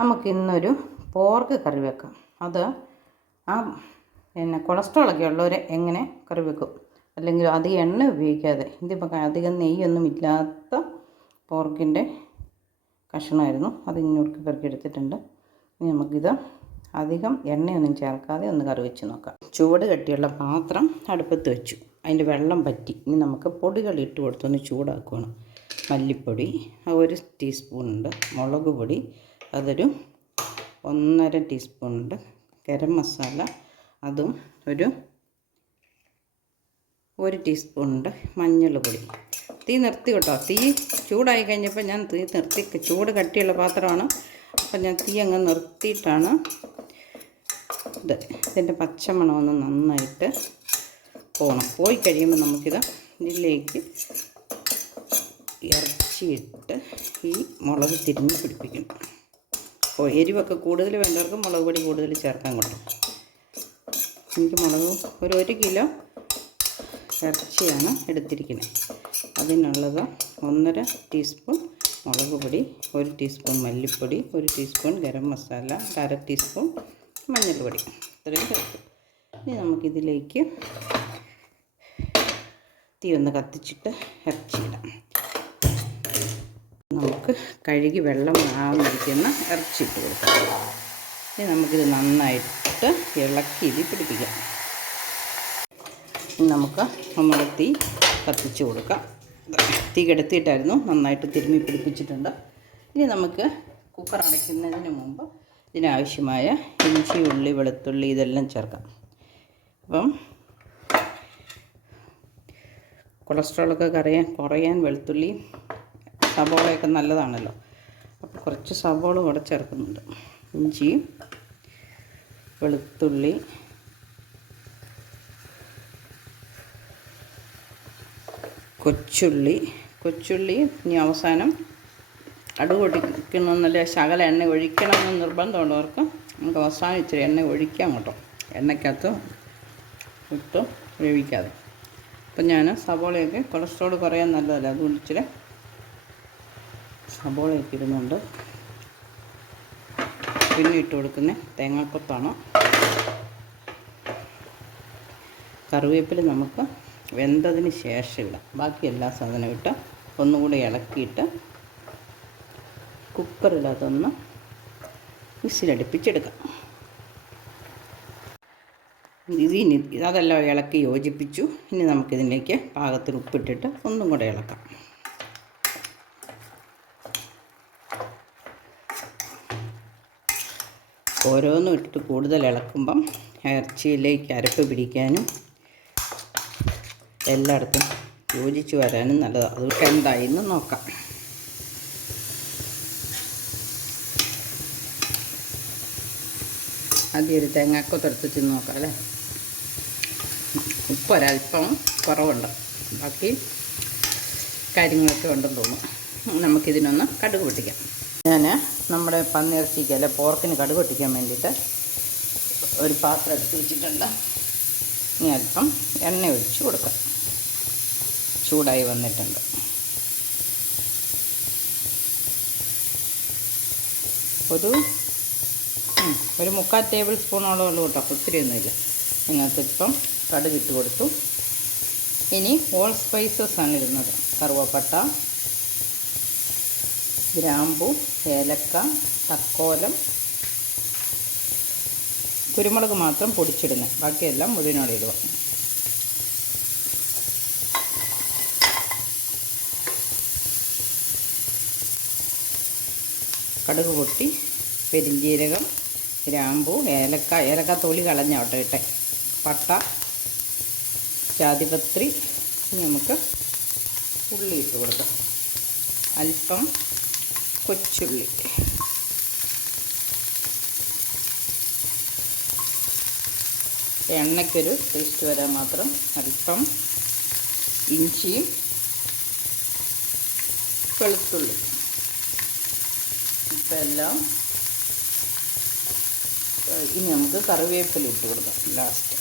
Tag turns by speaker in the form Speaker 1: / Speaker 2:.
Speaker 1: നമുക്ക് ഇന്നൊരു പോർക്ക് കറി വെക്കാം. അത് ആ പിന്നെ കൊളസ്ട്രോളൊക്കെ ഉള്ളവർ എങ്ങനെ കറി വെക്കും? അല്ലെങ്കിൽ അധികം എണ്ണ ഉപയോഗിക്കാതെ ഇതിപ്പോൾ അധികം നെയ്യൊന്നും ഇല്ലാത്ത പോർക്കിന്റെ കഷ്ണമായിരുന്നു. അത് ഇങ്ങോട്ട് എടുത്തിട്ടുണ്ട്. ഇനി നമുക്കിത് അധികം എണ്ണയൊന്നും ചേർക്കാതെ ഒന്ന് കറി വെച്ച് നോക്കാം. ചൂട് കെട്ടിയുള്ള പാത്രം അടുപ്പത്ത് വെച്ചു. അതിന്റെ വെള്ളം പറ്റി. ഇനി നമുക്ക് പൊടികൾ ഇട്ട് കൊടുത്തൊന്ന് ചൂടാക്കുകയാണ് മല്ലിപ്പൊടി ഒരു ടീസ്പൂണുണ്ട് മുളക് പൊടി അതൊരു ഒന്നര ടീസ്പൂണുണ്ട്. ഗരം മസാല അതും ഒരു ഒരു ടീസ്പൂണുണ്ട് മഞ്ഞൾ പൊടി. തീ നിർത്തി കേട്ടോ. തീ ചൂടായി കഴിഞ്ഞപ്പോൾ ഞാൻ തീ നിർത്തി ചൂട് കട്ടിയുള്ള പാത്രമാണ്. അപ്പം ഞാൻ തീ അങ്ങ് നിർത്തിയിട്ടാണ് ഇത്. ഇതിന്റെ പച്ചമണമൊന്ന് നന്നായിട്ട് പോകണം പോയി കഴിയുമ്പോൾ നമുക്കിത് ഇതിലേക്ക് ഇറച്ചിയിട്ട് ഈ മുളക് തിരിഞ്ഞ് പിടിപ്പിക്കണം. അപ്പോൾ എരിവൊക്കെ കൂടുതൽ വേണ്ടവർക്ക് മുളക് പൊടി കൂടുതൽ ചേർക്കാൻ കൊടുക്കും. എനിക്ക് മുളക് ഒരു ഒരു കിലോ ഇറച്ചിയാണ് എടുത്തിരിക്കുന്നത്. അതിനുള്ളത് ഒന്നര ടീസ്പൂൺ മുളക് പൊടി ഒരു ടീസ്പൂൺ മല്ലിപ്പൊടി ഒരു ടീസ്പൂൺ ഗരം മസാല അര ടീസ്പൂൺ മഞ്ഞൾപ്പൊടി. ഇത്രയും ചേർക്കും ഇനി നമുക്കിതിലേക്ക് തീ ഒന്ന് കത്തിച്ചിട്ട് ഇറച്ചിയിടാം. നമുക്ക് കഴുകി വെള്ളം ആവുന്നിരിക്കുന്ന ഇറച്ചിട്ട് കൊടുക്കാം. ഇനി നമുക്കിത് നന്നായിട്ട് ഇളക്കി ഇത് പിടിപ്പിക്കാം. ഇനി നമുക്ക് നമ്മൾ തീ കത്തിച്ച് കൊടുക്കാം. തീ കെടുത്തിയിട്ടായിരുന്നു നന്നായിട്ട് തിരുമ്മി പിടിപ്പിച്ചിട്ടുണ്ട്. ഇനി നമുക്ക് കുക്കർ അടയ്ക്കുന്നതിന് മുമ്പ് ഇതിനാവശ്യമായ ഇഞ്ചി ഉള്ളി വെളുത്തുള്ളി ഇതെല്ലാം ചേർക്കാം. അപ്പം കൊളസ്ട്രോളൊക്കെ കറിയാൻ കുറയാൻ വെളുത്തുള്ളി സവോളയൊക്കെ നല്ലതാണല്ലോ. അപ്പോൾ കുറച്ച് സബോള കൂടെ ചേർക്കുന്നുണ്ട്. ഇഞ്ചി വെളുത്തുള്ളി കൊച്ചുള്ളി. കൊച്ചുള്ളി ഇനി അവസാനം കടുക് പൊട്ടിക്കണമെന്നല്ല ശകല എണ്ണ ഒഴിക്കണമെന്ന് നിർബന്ധമുള്ളവർക്ക് നമുക്ക് അവസാനം ഇച്ചിരി എണ്ണ ഒഴിക്കാം കേട്ടോ. എണ്ണയ്ക്കകത്ത് ഇട്ട് വേവിക്കാതെ. അപ്പം ഞാൻ സവോളയൊക്കെ കൊളസ്ട്രോൾ കുറയാൻ നല്ലതല്ല. അതുകൊണ്ട് ഇച്ചിരി സവോളയൊക്കെ ഇട്ടിരുന്നുണ്ട്. പിന്നെ ഇട്ട് കൊടുക്കുന്ന തേങ്ങാക്കൊത്താണ്. കറിവേപ്പില നമുക്ക് വെന്തതിന് ശേഷം ബാക്കി എല്ലാ സാധനവും ഇട്ട് ഒന്നുകൂടി ഇളക്കിയിട്ട് കുക്കറിൽ അതൊന്ന് വിസിലടുപ്പിച്ചെടുക്കാം. ഇതിനി അതെല്ലാം ഇളക്കി യോജിപ്പിച്ചു. ഇനി നമുക്കിതിലേക്ക് പാകത്തിന് ഉപ്പിട്ടിട്ട് ഒന്നും കൂടെ ഇളക്കാം. ഓരോന്നും ഇട്ടിട്ട് കൂടുതൽ ഇളക്കുമ്പം ഇറച്ചിയിലേക്ക് അരപ്പ് പിടിക്കാനും എല്ലായിടത്തും യോജിച്ച് വരാനും നല്ലതാണ്. അതൊക്കെ എന്തായെന്ന് നോക്കാം. ആദ്യം ഒരു തേങ്ങാക്കൊത്തെടുത്ത് നോക്കാം അല്ലേ? ഉപ്പ് കുറവുണ്ട്. ബാക്കി കാര്യങ്ങളൊക്കെ ഉണ്ടെന്ന് തോന്നുന്നു. നമുക്കിതിനൊന്ന് കടുക് പൊട്ടിക്കാം. ഞാൻ നമ്മുടെ പന്നിയിറച്ചിക്ക് അല്ലെ പോർക്കിന് കടുക് ഒട്ടിക്കാൻ വേണ്ടിയിട്ട് ഒരു പാത്രം എടുത്ത് വെച്ചിട്ടുണ്ട്. ഇനി അല്പം എണ്ണ ഒഴിച്ച് കൊടുക്കാം. ചൂടായി വന്നിട്ടുണ്ട്. ഒരു ഒരു മുക്കാൽ ടേബിൾ സ്പൂണോളം ഉള്ളൂ കേട്ടോ. ഒത്തിരി ഒന്നുമില്ല. നിങ്ങൾക്കിപ്പം കടുകിട്ട് കൊടുത്തു. ഇനി ഹോൾ സ്പൈസസ് ആണ് ഇടുന്നത്. കറുവപ്പട്ട ഗ്രാമ്പു ഏലക്ക തക്കോലം കുരുമുളക് മാത്രം പൊടിച്ചിടുന്നത് ബാക്കിയെല്ലാം മുഴുവനോടെ ഇടുക. കടുക് പൊട്ടി പെരിഞ്ജീരകം ഗ്രാമ്പു ഏലക്ക ഏലക്ക തൊലി കളഞ്ഞോട്ടെ ഇട്ടെ. പട്ട ജാതിപത്രി ഇനി നമുക്ക് ഉള്ളി ഇട്ട് കൊടുക്കാം. അല്പം കൊച്ചുള്ളി. എണ്ണയ്ക്കൊരു ടേസ്റ്റ് വരാൻ മാത്രം അല്പം ഇഞ്ചിയും വെളുത്തുള്ളി. ഇപ്പം എല്ലാം ഇനി നമുക്ക് കറിവേപ്പില ഇട്ട് കൊടുക്കാം ലാസ്റ്റ്